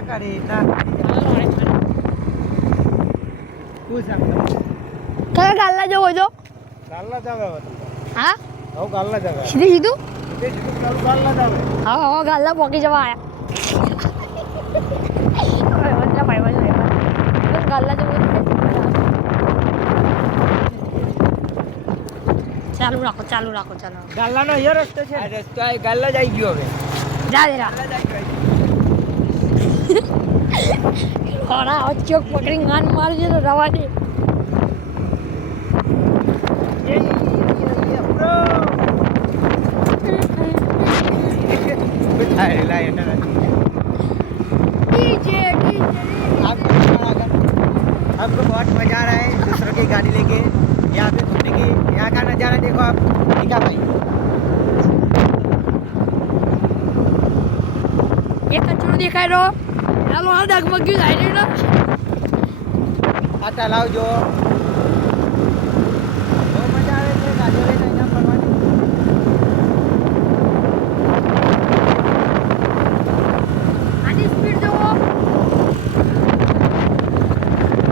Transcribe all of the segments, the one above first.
ના કરી ના પૂછ આપ કયા ગાલ્લા જવો હોય તો ગાલ્લા જાવે હા હવે ગાલ્લા જાવે સીધું સીધું ગાલ્લા જાવે હા હા ગાલ્લા પોકી જવા આયા ભાઈ ગાલ્લા જવું ચાલુ રાખો ચાલુ ગાલ્લાનો એ રસ્તો છે આ રસ્તો આ ગાલ્લા જ આવી ગયો હવે જા દેરા ઓરા ચોક પકડી માન મારજે તો રવા દે हमको बहुत मजा आ रहा है दूसरों की गाड़ी लेके यहाँ पे घूमने की यहाँ का नज़ारा देखो आप ठीक है भाई ये कचरो दिखाई रहो हेलो हाल डगमगी जाई रही ना આ તલાવ જો બહુ મજા આવે છે ગાડીઓ લઈને અહીંયા ફરવાની આની સ્પીડ જોવો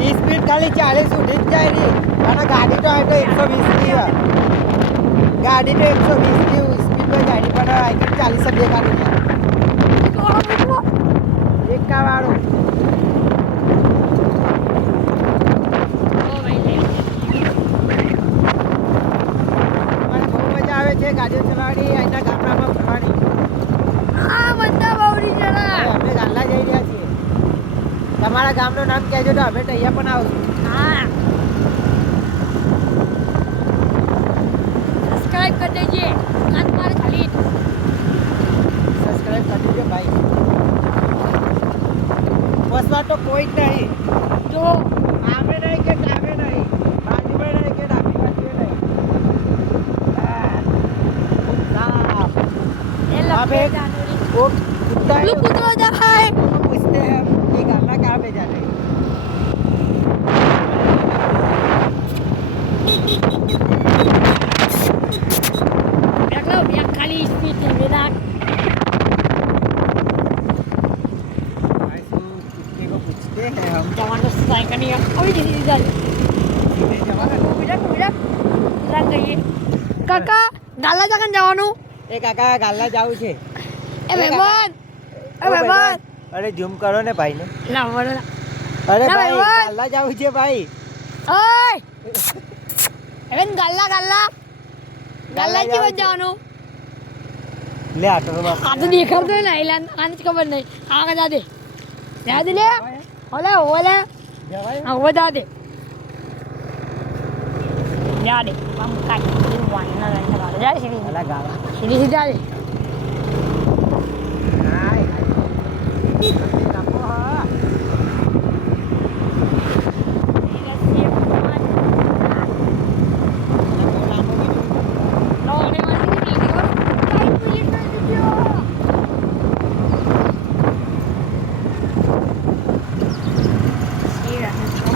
એ સ્પીડ ખાલી 40 સુધી જ જાય રહી અને ગાડી તો આવે 120 ની ગાડી તો 120 ની સ્પીડ પર ગાડી પણ આઈ થિંક 40 જ દેખાડી એકા વાળો છે ગાડીઓ ચલાવવાની અહીંના ગામડામાં ફરવાની આ બધા બાવડી જણા અમે ગાલ્લા જઈ રહ્યા છીએ તમારા ગામનું નામ કહેજો તો અમે તો અહીંયા પણ આવશું હા સબસ્ક્રાઇબ કરી દેજે કાન મારે ખાલી સબસ્ક્રાઇબ કરી દેજો ભાઈ બસમાં તો કોઈ જ નહીં જો આમે નહીં કે ડાબે નહીં બાજુમાં નહીં કે ડાબી બાજુએ નહીં એ अबे લપે જાનોરી वो कुत्ता है લુક કૂતરો દેખાય उसको पूछते हैं कि गाना कहाँ पे जाना है देखलो ये खाली स्पीड है मेरा भाई तो कुत्ते को पूछते हैं हम जवान तो साइकिल नहीं है अभी धीरे धीरे सीधे जवान ઉડા જઈએ કાકા ગાલા જગન જવાનું એ કાકા ગાલ્લા જાવું છે એ મહેમાન એ મહેમાન અરે ઝૂમ કરો ને ભાઈ ને ના બોલો અરે ના, ભાઈ ભાઈ. ગાલ્લા જાવું છે ભાઈ ઓય એવન ગાલ્લા ગાલ્લા ગાલ્લા જીવન જવાનું લે આટલો બાપ આ તો દેખાડતો ને એલા આને જ ખબર નહીં આ જા દે લે ઓલે ઓલે જવાય આ વદા દે જા દે આમ કાઈ વાના લઈને ગાલે જાય સીધી અલા ગાલા સીધી સીધા દે હાય કાપો હા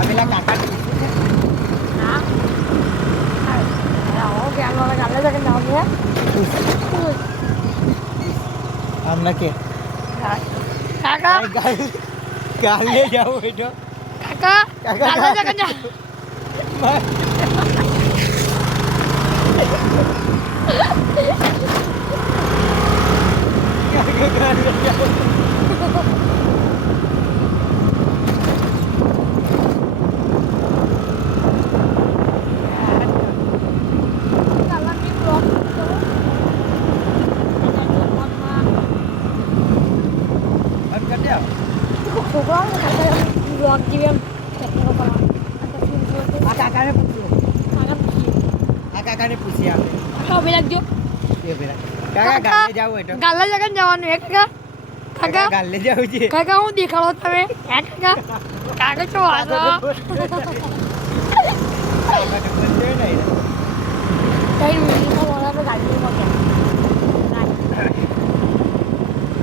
પેલા કાકા આમ નકે કાકા ગાલે જાવું હોય તો કાકા ગાલ્લા જગન જા કાકાને પૂછી આપણે એ પેલા કાકા ગાલે જાવું હોય તો ગાલ્લા જગન જવાનું હે કાકા કાકા ગાલે જાવું છે કાકા હું દેખાડો તમે હે કાકા કાકા છો આસો કાકાને પૂછે નહીં કઈ મિનિટમાં બોલા તો ગાડી મૂકે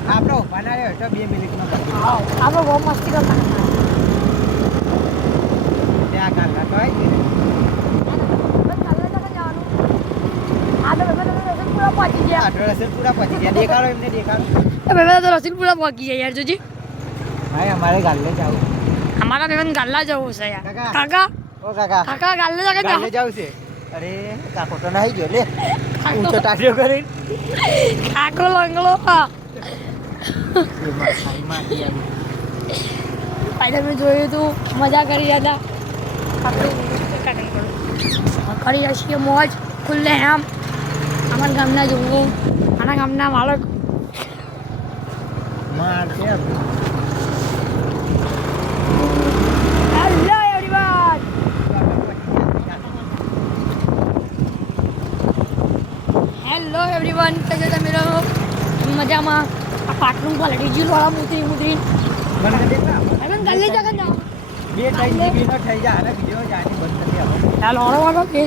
આપણો ઉભા ના રહ્યો તો 2 મિનિટમાં આવ આપણે બહુ મસ્તી કરતા ત્યાં ગાલ્લા તો આવી ગઈ પહોંચી ગયા આટલો રસલ પૂરા પહોંચી ગયા દેખાડો એમને દેખાડો એ ભાઈ તો રસીલપુરા પહોંચી ગયા યાર જોજી ભાઈ અમારે ગાલે જાવ અમારા બેન ગાલ્લા જવું છે યાર કાકા. કાકા ઓ કાકા કાકા ગાલ્લે જગે ગાલે જાવ છે અરે કાકો તો નહીં ગયો લે હું તો ટાટ્યો કરી કાકો લંગડો પહેલા મેં જોયું તું મજા કરી રહ્યા હતા કરી રહ્યા છીએ મોજ ખુલ્લે આમ અમારા ગામના જોવું આના ગામના બાળક માર છે હેલો એવરીવન હેલો એવરીવન કેસે તમે લોકો મજામાં આ પાટલું ક્વોલિટી જીલવાળા મુતરી હવે ગલ્લે જગત ના બે ટાઈમ જીબી નો થઈ જાય અને બીજો જાની બંધ કરી આવો ચાલો હળો વાગો કે